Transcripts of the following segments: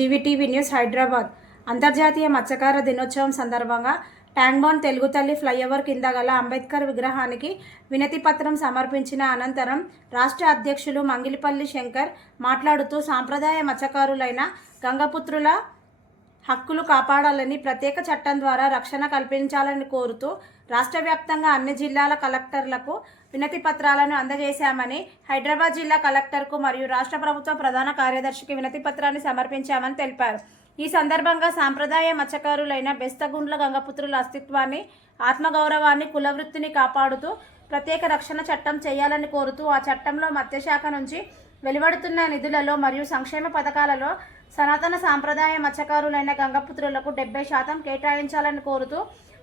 జీవీటీవీ news Hyderabad. అంతర్జాతీయ మత్స్యకార దినోత్సవం సందర్భంగా ట్యాంగ్బాన్ తెలుగు తల్లి ఫ్లైఓవర్ కింద గల అంబేద్కర్ విగ్రహానికి వినతి పత్రం సమర్పించిన అనంతరం రాష్ట్ర అధ్యక్షులు మంగిలిపల్లి శంకర్ మాట్లాడుతూ సాంప్రదాయ మత్స్యకారులైన గంగపుత్రుల హక్కులు కాపాడాలని ప్రత్యేక చట్టం ద్వారా రక్షణ కల్పించాలని కోరుతూ రాష్ట్ర వ్యాప్తంగా అన్ని జిల్లాల కలెక్టర్లకు వినతి పత్రాలను అందజేశామని హైదరాబాద్ జిల్లా కలెక్టర్కు మరియు రాష్ట్ర ప్రభుత్వ ప్రధాన కార్యదర్శికి వినతి పత్రాన్ని సమర్పించామని తెలిపారు. ఈ సందర్భంగా సాంప్రదాయ మత్స్యకారులైన బెస్తగుండ్ల గంగపుత్రుల అస్తిత్వాన్ని ఆత్మగౌరవాన్ని కులవృత్తిని కాపాడుతూ ప్రత్యేక రక్షణ చట్టం చేయాలని కోరుతూ ఆ చట్టంలో మత్స్యశాఖ నుంచి వెలువడుతున్న నిధులలో మరియు సంక్షేమ పథకాలలో సనాతన సాంప్రదాయ మత్స్యకారులైన గంగపుత్రులకు డెబ్బై శాతం కేటాయించాలని కోరుతూ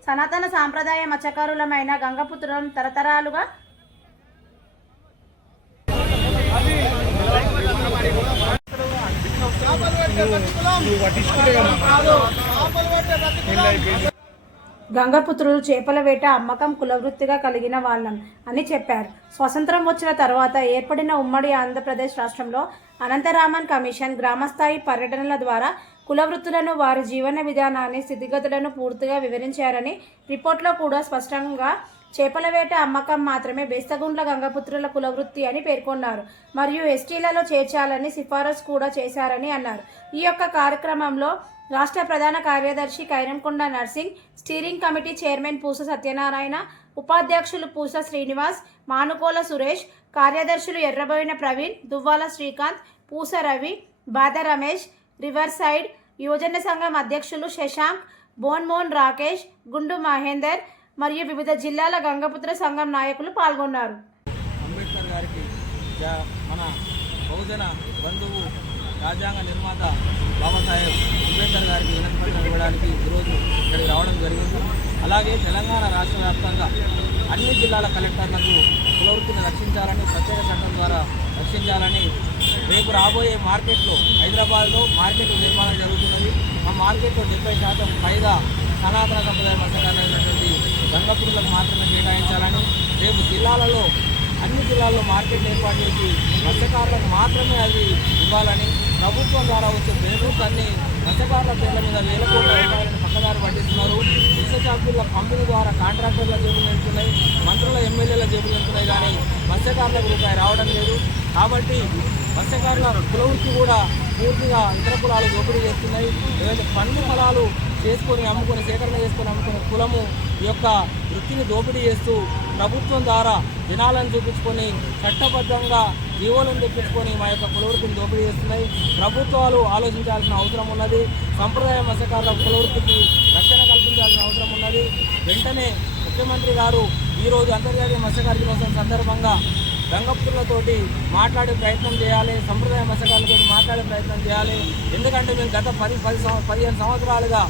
సనాతన సాంప్రదాయ మత్స్యకారులమైన గంగపుత్రులను తరతరాలుగా గంగపుత్రులు చేపల వేట అమ్మకం కులవృత్తిగా కలిగిన వాళ్ళం అని చెప్పారు. స్వతంత్రం వచ్చిన తర్వాత ఏర్పడిన ఉమ్మడి ఆంధ్రప్రదేశ్ రాష్ట్రంలో అనంతరామన్ కమిషన్ గ్రామస్థాయి పర్యటనల ద్వారా కులవృత్తులను వారి జీవన విధానాన్ని స్థితిగతులను పూర్తిగా వివరించారని రిపోర్ట్లో కూడా స్పష్టంగా చేపల వేట అమ్మకం మాత్రమే బెస్తగుండ్ల గంగపుత్రుల కులవృత్తి అని పేర్కొన్నారు. మరియు ఎస్టీలలో చేర్చాలని సిఫారసు కూడా చేశారని అన్నారు. ఈ యొక్క కార్యక్రమంలో రాష్ట్ర ప్రధాన కార్యదర్శి Kairankonda Narsing steering committee chairman Pusa Satyanarayana ఉపాధ్యక్షులు పూస శ్రీనివాస్ మానుకోల సురేష్ కార్యదర్శులు ఎర్రబోయిన ప్రవీణ్ దువ్వాల శ్రీకాంత్ పూస రవి బాద రమేష్ రివర్ సైడ్ యువజన సంఘం అధ్యక్షులు శశాంక్ బోన్మోన్ రాకేష్ గుండు మహేందర్ మరియు వివిధ జిల్లాల గంగపుత్ర సంఘం నాయకులు పాల్గొన్నారు. అంబేద్కర్ గారికి మన బహుజన బంధువు రాజ్యాంగ నిర్మాత బాబాసాహెబ్ అంబేద్కర్ గారికి వినతిపత్రం ఇవ్వడానికి ఈరోజు ఇక్కడికి రావడం జరిగింది. అలాగే తెలంగాణ రాష్ట్ర వ్యాప్తంగా అన్ని జిల్లాల కలెక్టర్లకు కులవృత్తిని రక్షించాలని ప్రత్యేక చట్టం ద్వారా రక్షించాలని రేపు రాబోయే మార్కెట్లో హైదరాబాద్లో మార్కెట్ నిర్మాణం జరుగుతున్నది. ఆ మార్కెట్లో డెబ్బై శాతం పైగా సనాతన సంప్రదాయ మత్స్యకారులైనటువంటి గంగపురులకు మాత్రమే కేటాయించాలని. రేపు జిల్లాలలో అన్ని జిల్లాల్లో మార్కెట్ ఏర్పాటు చేసి మత్స్యకారులకు మాత్రమే అది ఇవ్వాలని ప్రభుత్వం ద్వారా వచ్చే బెనిఫిట్స్ అన్ని మత్స్యకారుల పేర్ల మీద వేల కోట్ల రూపాయలను పక్కదారి పట్టిస్తున్నారు. ఇసుక పంపిణీ ద్వారా కాంట్రాక్టర్ల జేబులు వెళ్తున్నాయి మంత్రుల ఎమ్మెల్యేల జేబులు వెళ్తున్నాయి కానీ మత్స్యకారులకు రూపాయి రావడం లేదు. కాబట్టి మత్స్యకారుల కులవృత్తి కూడా పూర్తిగా ఇతర కులాలు దోపిడీ చేస్తున్నాయి. ఏదైతే పండు ఫలాలు చేసుకొని అమ్ముకొని సేకరణ చేసుకొని అమ్ముకునే కులము ఈ యొక్క వృత్తిని దోపిడీ చేస్తూ ప్రభుత్వం ద్వారా దినాలను చూపించుకొని చట్టబద్ధంగా జీవోలను తెప్పించుకొని మా యొక్క కులవృత్తిని దోపిడీ చేస్తున్నాయి. ప్రభుత్వాలు ఆలోచించాల్సిన అవసరం ఉన్నది. సంప్రదాయ మత్స్యకారుల కులవృత్తికి రక్షణ కల్పించాల్సిన అవసరం ఉన్నది. వెంటనే ముఖ్యమంత్రి గారు ఈరోజు అంతర్జాతీయ మత్స్యకార దినోత్సవం సందర్భంగా రంగపుతులతోటి మాట్లాడే ప్రయత్నం చేయాలి సంప్రదాయ మత్స్యకారులతో మాట్లాడే ప్రయత్నం చేయాలి. ఎందుకంటే మేము గత పది పది పదిహేను సంవత్సరాలుగా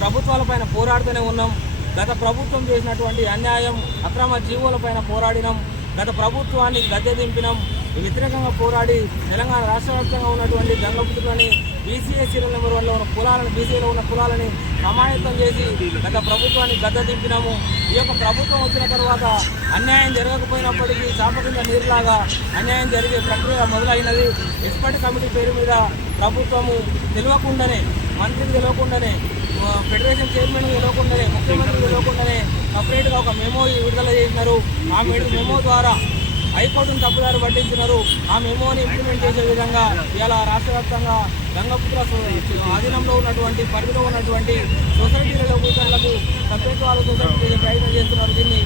ప్రభుత్వాలపైన పోరాడుతూనే ఉన్నాం. గత ప్రభుత్వం చేసినటువంటి అన్యాయం అక్రమ జీవులపైన పోరాడినాం. గత ప్రభుత్వాన్ని గద్దె దింపినాం. వ్యతిరేకంగా పోరాడి తెలంగాణ రాష్ట్ర వ్యాప్తంగా ఉన్నటువంటి దంగపుతులని బీసీఎస్సీల నెంబర్ వల్ల ఉన్న కులాలను బీసీలో ఉన్న కులాలని సమాయత్తం చేసి గత ప్రభుత్వాన్ని గద్ద దింపినాము ఈ యొక్క ప్రభుత్వం వచ్చిన తర్వాత అన్యాయం జరగకపోయినప్పటికీ చాప నీరులాగా అన్యాయం జరిగే ప్రక్రియ మొదలైనది. ఎక్స్పర్ట్ కమిటీ పేరు మీద ప్రభుత్వము తెలియకుండానే మంత్రికి తెలియకుండానే ఫెడరేషన్ చైర్మన్ తెలియకుండానే ముఖ్యమంత్రి తెలియకుండానే సపరేట్గా ఒక మెమో విడుదల చేసినారు. ఆ మెమో ద్వారా హైకోర్టును తప్పుదారి పట్టించినారు. ఆ మెమోని ఇంప్లిమెంట్ చేసే విధంగా ఇలా రాష్ట్ర వ్యాప్తంగా గంగపుత్ర ఆధీనంలో ఉన్నటువంటి పరిధిలో ఉన్నటువంటి సొసైటీలలో కూతుర్లకు సపరేట్ వాళ్ళ సొసైటీ ప్రయత్నం చేస్తున్నారు. దీన్ని